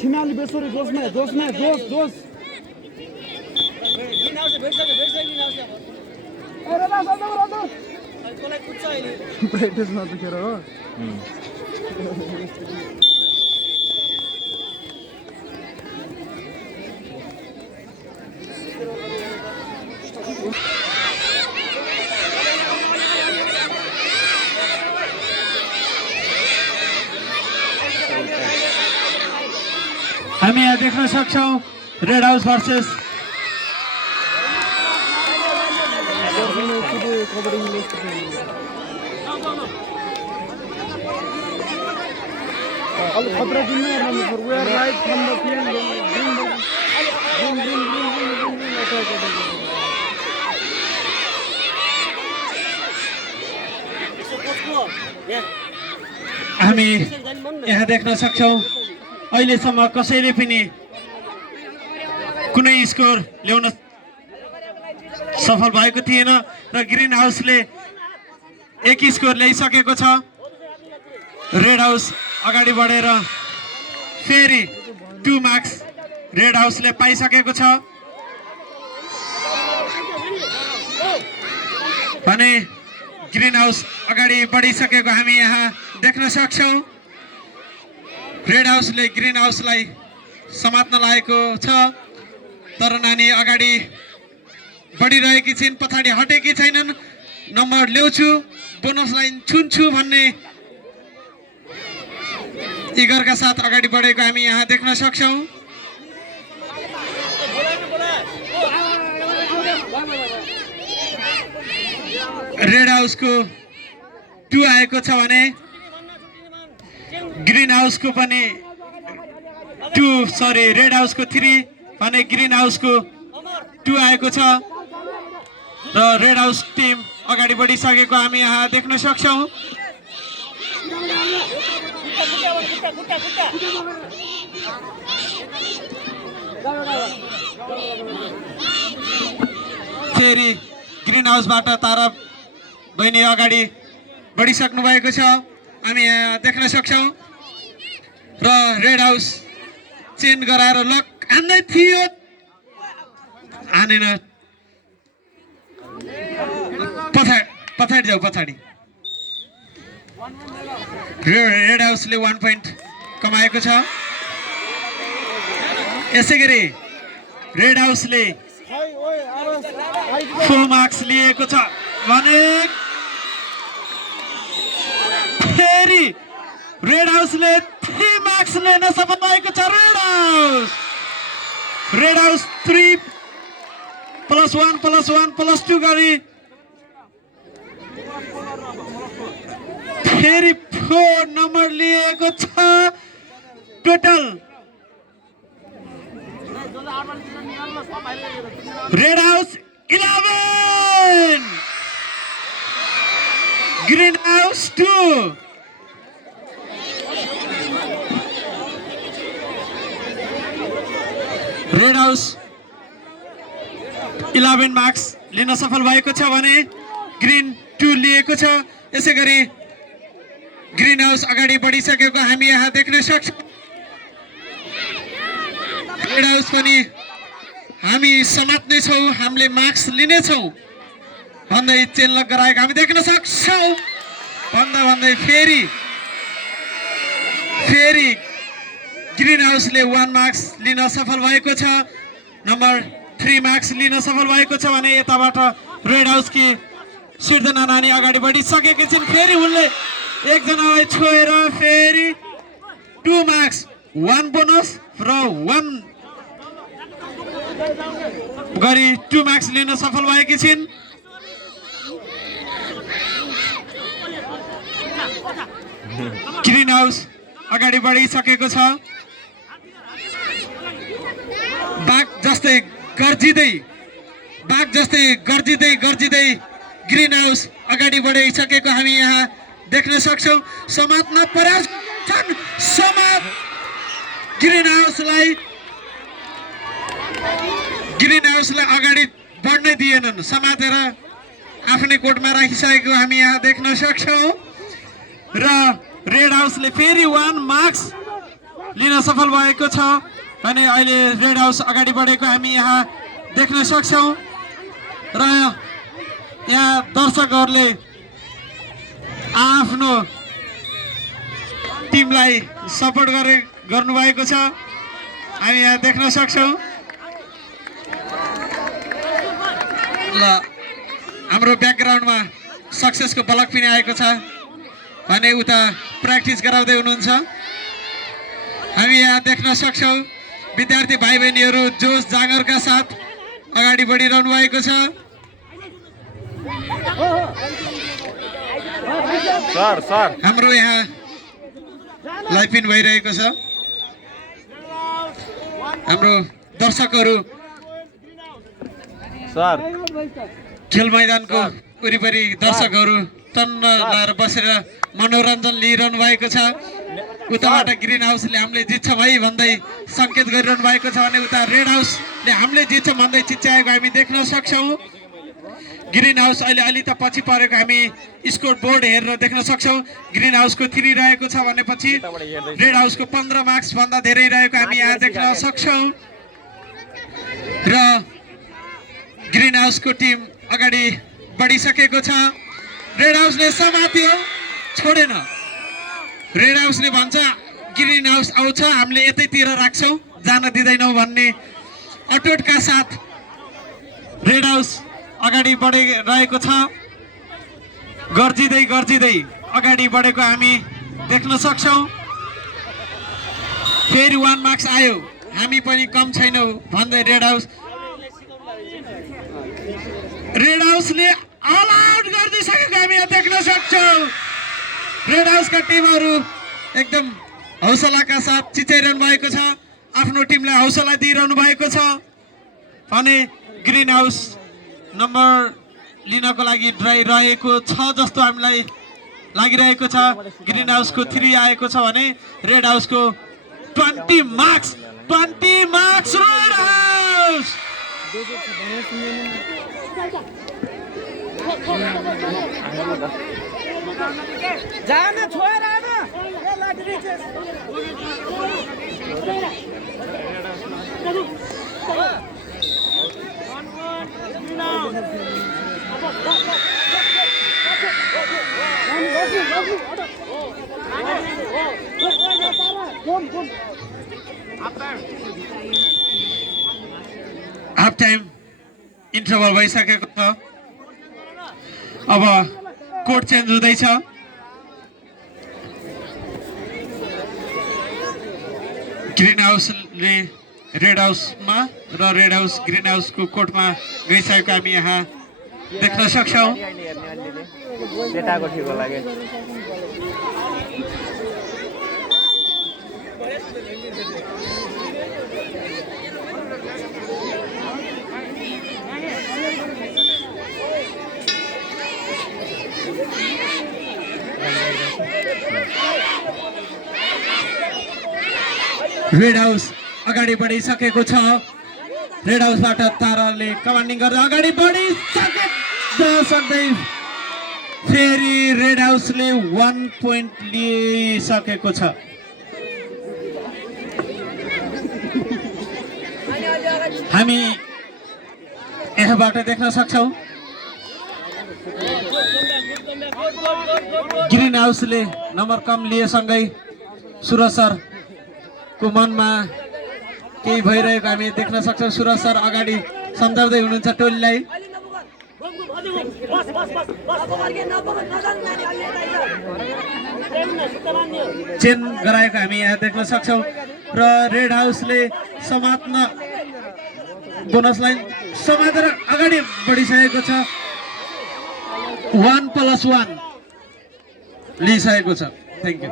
खिमाली बेसोरी जोश में जोश जोश प्रैक्टिस नदेखेर हो हामी यहाँ देख्न सक्छौं रेड हाउस भर्सेस खतरा टीम में we are right from the field हामी यहाँ देख्न सक्छौं अहिलेसम्म कसैले पनि कुनै स्कोर ल्याउन सफल भएको थिएन र ग्रीन हाउसले एक स्कोर ल्याइसकेको छ रेड हाउस अगाडि बढेर फेरि 2 मार्क्स रेड हाउसले पाइसकेको छ भने ग्रीन हाउस अगाडि बढिसकेको हामी यहाँ देख्न सक्छौं रेड हाउसले ग्रीन हाउसलाई समात्न लागेको छ तर नानी अगाडि बढिरहेकी छिन् पछाडि हटेकी छैनन् नम्बर ल्याउँछु बोनस लाइन छुन्छु भन्ने इगरका साथ अगाडि बढेको हामी यहाँ देख्न सक्छौं रेड हाउसको 2 आएको छ भने ग्रीन हाउसको पनि 2 सरी रेड हाउसको 3 भने ग्रीन हाउसको 2 आएको छ र रेड हाउस टिम अगाडि बढिसकेको हामी यहाँ देख्न सक्छौं फेरि ग्रीन हाउसबाट तारा बहिनी अगाडि बढिसक्नु भएको छ हामी यहाँ देख्न सक्छौं र रेड हाउस चेन्ज गराएर लक हान्दै थियो हानेन पछाडि जाऊ पछाडि रेड हाउसले 1 पोइन्ट कमाएको छ यसैगरी रेड हाउसले 4 मार्क्स लिएको छ भने फेरि रेड हाउसले 3 मार्क्स लिन सफल भएको छ रेड हाउस 3 +1 +2 गरी फेरि 4 नम्बर लिएको छ total red house 11 green house 2 red house 11 marks लिन सफल भएको छ भने ग्रीन 2 लिएको छ यसैगरी ग्रीन हाउस अगाडि बढिसकेको हामी यहाँ देख्न सक्छौं रेड हाउस पनि हामी समात्ने छौं हामीले मार्क्स लिने छौं भन्दै चेन लक गराएको हामी देख्न सक्छौं भन्दै फेरि ग्रीन हाउसले 1 मार्क्स लिन सफल भएको छ नम्बर 3 मार्क्स लिन सफल भएको छ भने यताबाट रेड हाउसकी सिर्जना नानी अगाडि बढिसकेकी छिन् फेरि उनले एकजनालाई छोएर फेरि 2 मार्क्स 1 बोनस र 1 गरी 2 मार्क्स लिन सफल भएकी छिन् ग्रीन हाउस अगाडि बढिसकेको छ बाघ जस्तै गर्जिँदै ग्रीन हाउस अगाडि बढिसकेको हामी यहाँ देख्न सक्छौं समात्न प्रयास छन् ग्रीन हाउसलाई अगाडि बढ्नै दिएनन् समातेर आफ्नै कोर्टमा राखिसकेको हामी यहाँ देख्न सक्छौं र रेड हाउसले फेरि 1 मार्क्स लिन सफल भएको छ अनि अहिले रेड हाउस अगाडि बढेको हामी यहाँ देख्न सक्छौं र यहाँ दर्शकहरूले आफ्नो टिमलाई सपोर्ट गर्नुभएको छ हामी यहाँ देख्न सक्छौं ल हाम्रो ब्याकग्राउन्डमा सक्सेसको बलक पनि आएको छ भने उता प्र्याक्टिस गराउँदै हुनुहुन्छ हामी यहाँ देख्न सक्छौं विद्यार्थी भाइ बहिनीहरू जोश जाँगरका साथ अगाडि बढिरहनु भएको छ सर हाम्रो यहाँ लाइभ पिन भइरहेको छ हाम्रो दर्शकहरू सर खेल मैदानको वरिपरि दर्शकहरू टन्न लाएर बसेर मनोरञ्जन लिइरहनु भएको छ उताबाट ग्रीन हाउसले हामीले जित्छौँ है भन्दै संकेत गरिरहनु भएको छ भने उता रेड हाउसले हामीले जित्छौँ भन्दै चिच्याएको हामी देख्न सक्छौँ ग्रीन हाउस अहिले अलि त पछि परेको हामी स्कोर बोर्ड हेरेर देख्न सक्छौँ ग्रीन हाउसको 3 रहेको छ भनेपछि रेड हाउसको 15 मार्क्स भन्दा धेरै रहेको हामी यहाँ देख्न सक्छौँ र ग्रीन हाउसको टिम अगाडि बढिसकेको छ रेड हाउसले समात्यो छोडेन रेड हाउसले भन्छ ग्रीन हाउस आउँछ हामीले यतैतिर राख्छौँ जान दिँदैनौँ भन्ने अटोटका साथ रेड हाउस अगाडि बढिरहेको छ गर्जिँदै अगाडि बढेको हामी देख्न सक्छौँ फेरि 1 मार्क्स आयो हामी पनि कम छैनौँ भन्दै रेड हाउसले अल आउट गरिदिसकेको हामी देख्न सक्छौँ रेड हाउसका टिमहरू एकदम हौसलाका साथ चिच्याइरहनु भएको छ आफ्नो टिमलाई हौसला दिइरहनु भएको छ भने ग्रीन हाउस नम्बर लिनको लागि रहेको छ जस्तो हामीलाई लागिरहेको छ ग्रीन हाउसको 3 आएको छ भने रेड हाउसको 20 मार्क्स रेड हाउस जाना छोएर आना हाफ टाइम इन्टरभल भइसकेको छ अब कोड चेन्ज हुँदैछ ग्रीन हाउसले रेड हाउसमा र रेड हाउस ग्रीन हाउसको कोर्टमा गइसकेको हामी यहाँ देख्न सक्छौँ रेड हाउस अगाडि बढिसकेको छ रेड हाउसबाट ताराले कमान्डिङ गर्दै अगाडि बढिसक्दै फेरि रेड हाउसले 1 पोइन्ट लिइसकेको छ हामी यहाँबाट देख्न सक्छौँ ग्रीन हाउसले नम्बर कम लिएसँगै सुरज सर को मनमा केही भइरहेको हामी देख्न सक्छौँ सुरज सर अगाडि सम्झाउँदै हुनुहुन्छ टोलीलाई चेन गराएको हामी यहाँ देख्न सक्छौँ र रेड हाउसले समात्न बोनस लाइन समातेर अगाडि बढिसकेको छ 1+1 लिइसकेको छ थ्याङ्क यू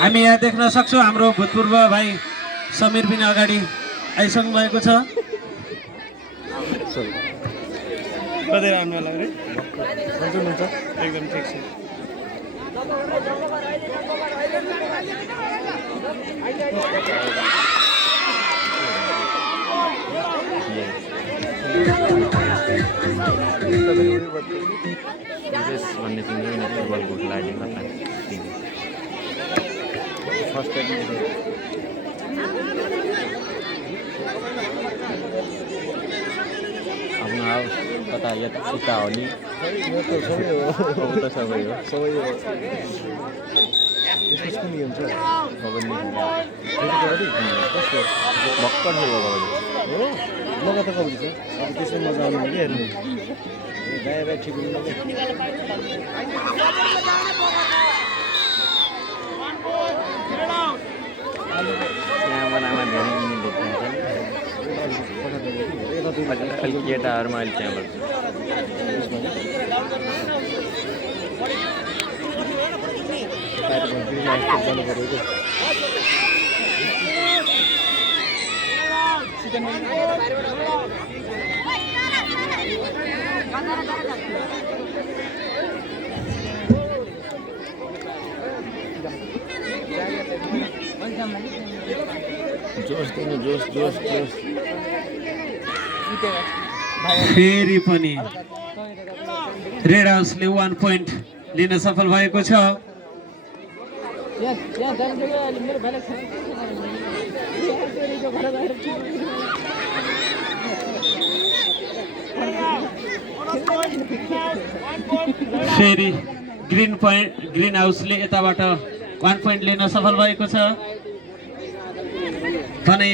हामी यहाँ देख्न सक्छौँ हाम्रो भूतपूर्व भाइ समीर पनि अगाडि आइसक्नु भएको छ। कतै राम्रो होला रे एकदम ठिक छ। भन्ने तिम्रो फुटबल भोट लाग्यो फर्स्ट टाइम आफ्नो हाउस कता यता हो नि सबै हो सबै हो भर्खर मगा त कबड्डी छ अब त्यसमा मजा आउनु कि हेर्नु गाई ठिक हुनु त्यहाँबाट धेरै मिनिट अलिक केटाहरूमा अहिले त्यहाँबाट जोस दिनु जोस जोस जोस फेरि पनि रेड हाउसले 1 पोइन्ट लिन सफल भएको छ। फेरि ग्रीन हाउसले यताबाट 1 पोइन्ट लिन सफल भएको छ भने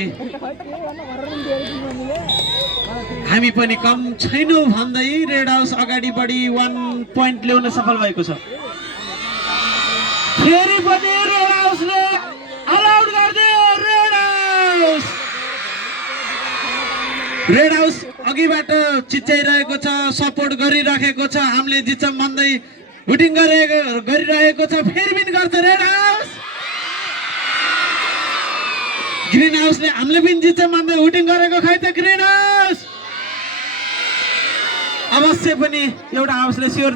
हामी पनि कम छैनौँ भन्दै रेड हाउस अगाडि बढी 1 पोइन्ट ल्याउन सफल भएको छ। फेरि पनि रेड हाउसले अलाउड गरिदियो। रेड हाउस अघिबाट चिच्याइरहेको छ, सपोर्ट गरिराखेको छ, हामीले जित्छौँ भन्दै हुटिङ गरिरहेको छ। फेरि पनि गर्छ रेड हाउस। ग्रीन हाउसले हामीले पनि जित्छौँ भन्दै हुटिङ गरेको खै त ग्रीन हाउस। अवश्य पनि एउटा हाउसले स्योर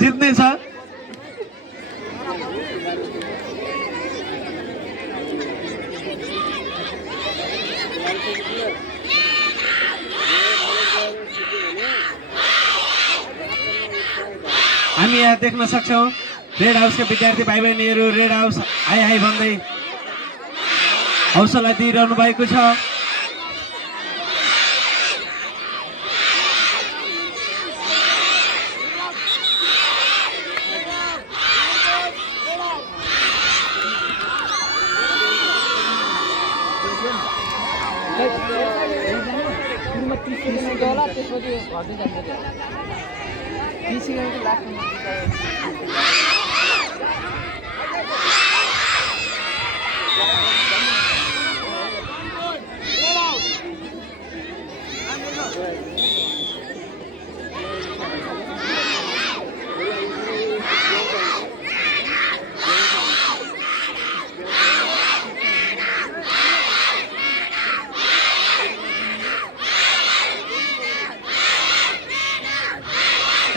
जित्ने छ। हामी यहाँ देख्न सक्छौँ रेड हाउसका विद्यार्थी भाइ बहिनीहरू रेड हाउस हाई हाई भन्दै हौसला दिइरहनु भएको छ।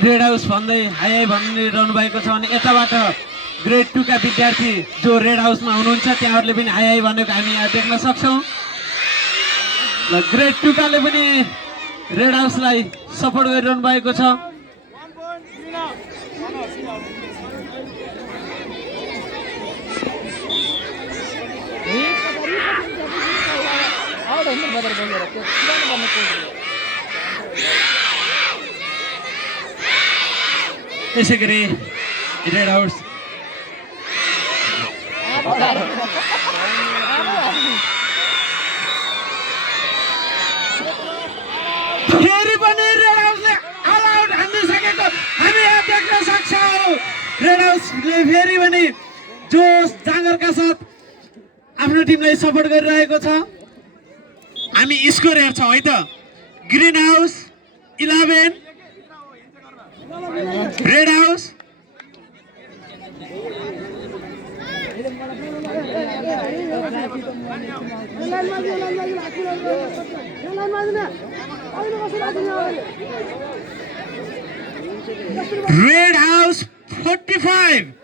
रेड हाउस भन्दै हाई हाई भनिरहनु भएको छ भने यताबाट ग्रेड 2 का विद्यार्थी जो रेड हाउसमा हुनुहुन्छ त्यहाँहरूले पनि हाई हाई भनेको हामी यहाँ देख्न सक्छौँ। र ग्रेड 2 काले पनि रेड हाउसलाई सपोर्ट गरिरहनु भएको छ। त्यसै गरी रेड हाउस फेरि पनि रेड हाउसले अल आउट हानिसकेको हामी यहाँ देख्न सक्छौँ। रेड हाउसले फेरि पनि जोस जाँगरका साथ आफ्नो टिमलाई सपोर्ट गरिरहेको छ। हामी स्कोर हेर्छौँ है त। Green house 11 red house Red House 45